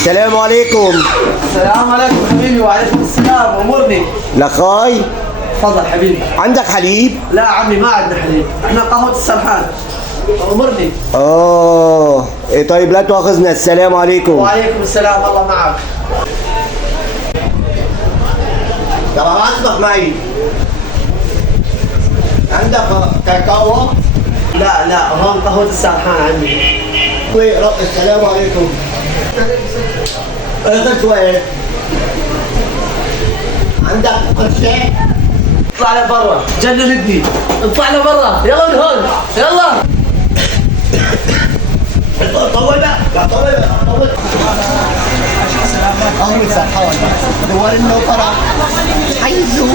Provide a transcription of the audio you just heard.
السلام عليكم. السلام عليكم حبيبي. وعليكم السلام. امرني. لخاي تفضل حبيبي. عندك حليب؟ لا عمي ما عندنا حليب، احنا قهوة السرحان. امرني. إيه طيب لا تؤاخذنا. السلام عليكم. وعليكم السلام. الله معك. طب اسمع معي، عندك كاكاو؟ لا هون قهوة السرحان عندي. السلام عليكم. اخذ شوية. عندك قرشة؟ اطلع لبرا جننتني. اطلع لبرا يلا من هون يلا. طول بقى طول. أهل سرحان دوار النوفرة حيزو